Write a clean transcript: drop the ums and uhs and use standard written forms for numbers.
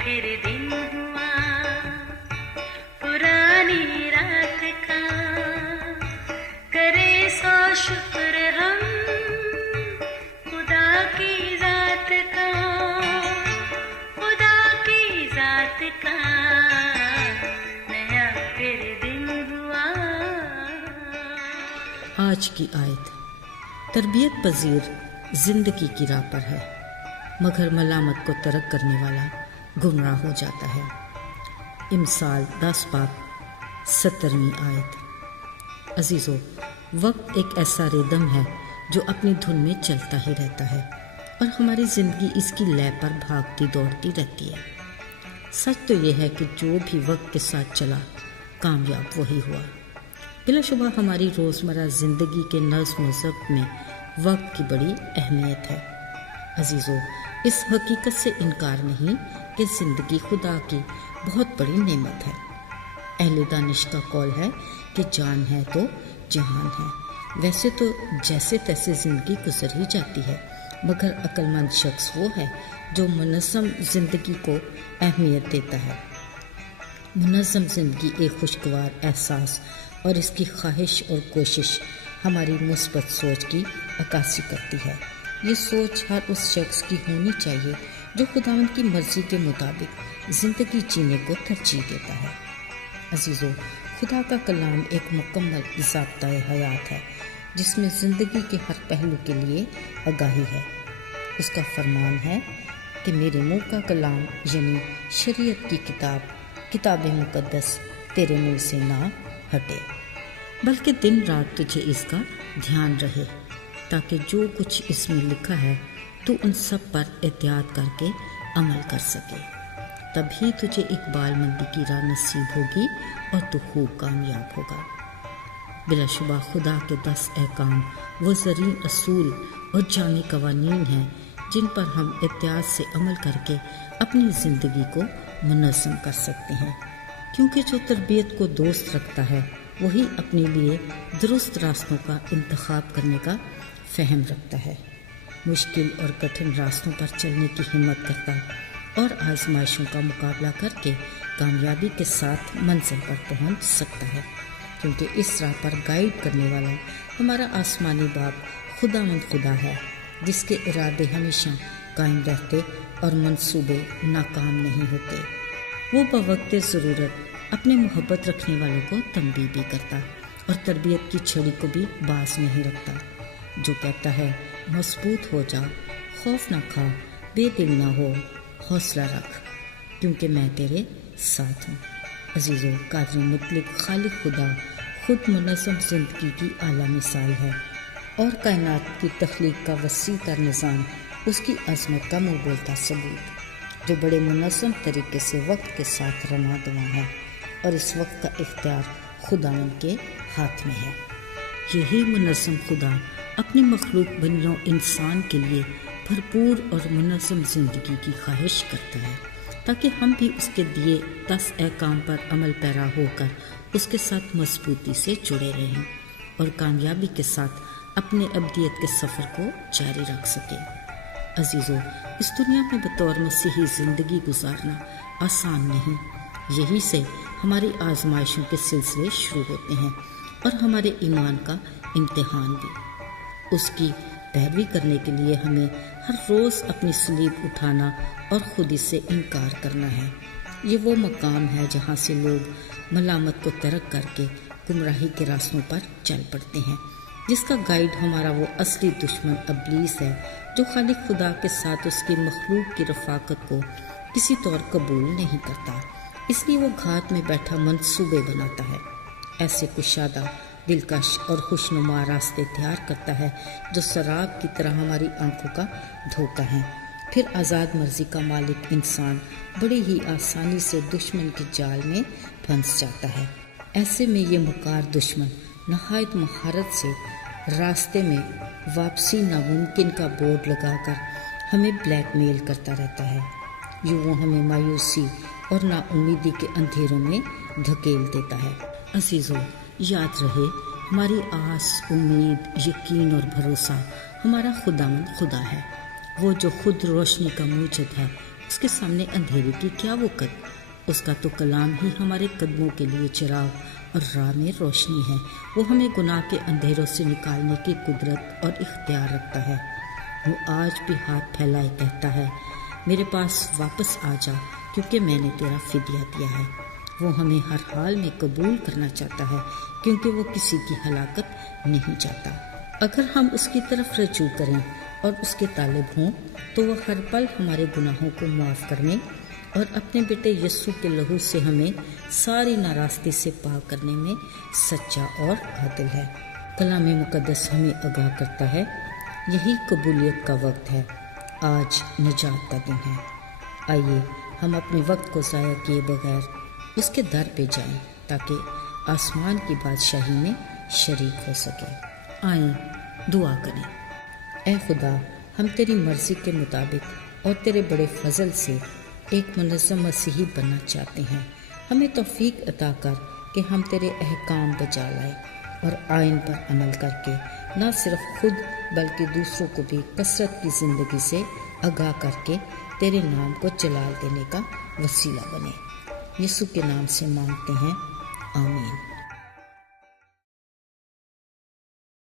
फिर दिन हुआ पुरानी रात का, करे सौ शुक्र हम खुदा की जात का, खुदा की जात का, नया फिर दिन हुआ। आज की आयत तरबियत पजीर जिंदगी की राह पर है, मगर मलामत को तर्क करने वाला गुमराह हो जाता है। इमसाल 10 बाब 70वीं आयत। अजीज़ों, वक्त एक ऐसा रिदम है जो अपनी धुन में चलता ही रहता है और हमारी ज़िंदगी इसकी लय पर भागती दौड़ती रहती है। सच तो यह है कि जो भी वक्त के साथ चला कामयाब वही हुआ। बिलाशुबा हमारी रोज़मर्रा ज़िंदगी के नज़्म व ज़ब्त में वक्त की बड़ी अहमियत है। अजीज़ों, इस हकीकत से इनकार नहीं कि ज़िंदगी खुदा की बहुत बड़ी नेमत है। अहले दानिश का कौल है कि जान है तो जहान है। वैसे तो जैसे तैसे ज़िंदगी गुजर ही जाती है, मगर अक्लमंद शख्स वो है जो मुनज़्ज़म ज़िंदगी को अहमियत देता है। मुनज़्ज़म ज़िंदगी एक खुशगवार एहसास और इसकी ख्वाहिश और कोशिश हमारी मुस्बत सोच की अक्कासी करती है। ये सोच हर उस शख्स की होनी चाहिए जो खुदावंद की मर्ज़ी के मुताबिक ज़िंदगी जीने को तरजीह देता है। अजीज़ों, खुदा का कलाम एक मुकम्मल ज़ाब्ता हयात है जिसमें ज़िंदगी के हर पहलू के लिए आगाही है। उसका फरमान है कि मेरे मुँह का कलाम यानी शरीयत की किताब मुक़द्दस तेरे मुँह से ना हटे, बल्कि दिन रात तुझे इसका ध्यान रहे, ताकि जो कुछ इसमें लिखा है तू उन सब पर एहतियात करके अमल कर सके। तभी तुझे इकबालमंदी की राह नसीब होगी और तू खूब कामयाब होगा। बिलाशुबा खुदा के 10 अहकाम वो ज़रीन असूल और जामी कवानीन हैं जिन पर हम एहतियात से अमल करके अपनी ज़िंदगी को मुनज़्ज़म कर सकते हैं, क्योंकि जो तरबियत को दोस्त रखता है वही अपने लिए दुरुस्त रास्तों का इंतखाब करने का फ़हम रखता है, मुश्किल और कठिन रास्तों पर चलने की हिम्मत करता है और आजमाइशों का मुकाबला करके कामयाबी के साथ मंजिल पर पहुंच सकता है, क्योंकि इस राह पर गाइड करने वाला हमारा आसमानी बाप खुदावंद खुदा है, जिसके इरादे हमेशा कायम रहते और मंसूबे नाकाम नहीं होते। वो बवक्त ज़रूरत अपने मोहब्बत रखने वालों को तंबीह भी करता और तरबियत की छड़ी को भी बाज नहीं रखता, जो कहता है मजबूत हो जा, खौफ ना खा, बेदिल ना हो, हौसला रख, क्योंकि मैं तेरे साथ हूँ। अजीज़ों, कादरी मुतलिक खालिक खुदा खुद मुनज़्ज़म ज़िंदगी की आला मिसाल है और कायनात की तख्लीक का वसी तर निज़ाम उसकी अज़मत का मुँह बोलता सबूत, जो बड़े मुनज़्ज़म तरीके से वक्त के साथ रवा दवा है और इस वक्त का इख्तियार खुदावंद के हाथ में है। यही मुनज़्ज़म खुदा अपनी मखलूक बनियों इंसान के लिए भरपूर और मुनज़्ज़म ज़िंदगी की ख्वाहिश करता है, ताकि हम भी उसके दिए 10 अहकाम पर अमल पैरा होकर उसके साथ मजबूती से जुड़े रहें और कामयाबी के साथ अपने अब्दियत के सफ़र को जारी रख सकें। अजीज़ों, इस दुनिया में बतौर मसीही ज़िंदगी गुजारना आसान नहीं। यही से हमारी आजमाइशों के सिलसिले शुरू होते हैं और हमारे ईमान का इम्तिहान भी। उसकी पैरवी करने के लिए हमें हर रोज़ अपनी सलीब उठाना और खुद से इनकार करना है। ये वो मकाम है जहाँ से लोग मलामत को तर्क करके गुमराही के रास्तों पर चल पड़ते हैं, जिसका गाइड हमारा वो असली दुश्मन इब्लीस है, जो खालिक खुदा के साथ उसकी मखलूक की रफ़ाकत को किसी तौर कबूल नहीं करता। इसलिए वो घात में बैठा मंसूबे बनाता है, ऐसे कुशादा, दिलकश और खुशनुमा रास्ते तैयार करता है जो शराब की तरह हमारी आंखों का धोखा है। फिर आज़ाद मर्जी का मालिक इंसान बड़े ही आसानी से दुश्मन के जाल में फंस जाता है। ऐसे में ये मुकार दुश्मन नहायत महारत से रास्ते में वापसी नामुमकिन का बोर्ड लगाकर हमें ब्लैकमेल करता रहता है। यूँ वो हमें मायूसी और नाउम्मीदी के अंधेरों में धकेल देता है। अजीज़ों, याद रहे, हमारी आस, उम्मीद, यकीन और भरोसा हमारा खुदावंद खुदा है, वो जो खुद रोशनी का मूजद है اس کے سامنے اندھیرے کی کیا وقت؟ اس کا تو کلام ہی ہمارے قدموں کے لیے چراغ اور راہ میں روشنی ہے۔ وہ ہمیں گناہ کے اندھیروں سے نکالنے کی قدرت اور اختیار رکھتا ہے۔ وہ آج بھی ہاتھ پھیلائے کہتا ہے، میرے پاس واپس آ جا کیونکہ میں نے تیرا فدیہ دیا ہے۔ وہ ہمیں ہر حال میں قبول کرنا چاہتا ہے کیونکہ وہ کسی کی ہلاکت نہیں چاہتا۔ اگر ہم اس کی طرف رجوع کریں اور اس کے طالب ہوں تو وہ ہر پل ہمارے گناہوں کو معاف کرنے اور اپنے بیٹے یسوع کے لہو سے ہمیں ساری ناراستی سے پاک کرنے میں سچا اور عادل ہے۔ کلام مقدس ہمیں آگاہ کرتا ہے، یہی قبولیت کا وقت ہے، آج نجات کا دن ہے۔ آئیے ہم اپنے وقت کو ضائع کیے بغیر اس کے در پہ جائیں تاکہ آسمان کی بادشاہی میں شریک ہو سکیں۔ آئیں دعا کریں۔ اے خدا، ہم تیری مرضی کے مطابق اور تیرے بڑے فضل سے ایک منظم مسیحی بننا چاہتے ہیں۔ ہمیں توفیق عطا کر کہ ہم تیرے احکام بجا لائیں اور آئین پر عمل کر کے نہ صرف خود بلکہ دوسروں کو بھی کثرت کی زندگی سے آگاہ کر کے تیرے نام کو جلال دینے کا وسیلہ بنے۔ یسوع کے نام سے مانگتے ہیں، آمین۔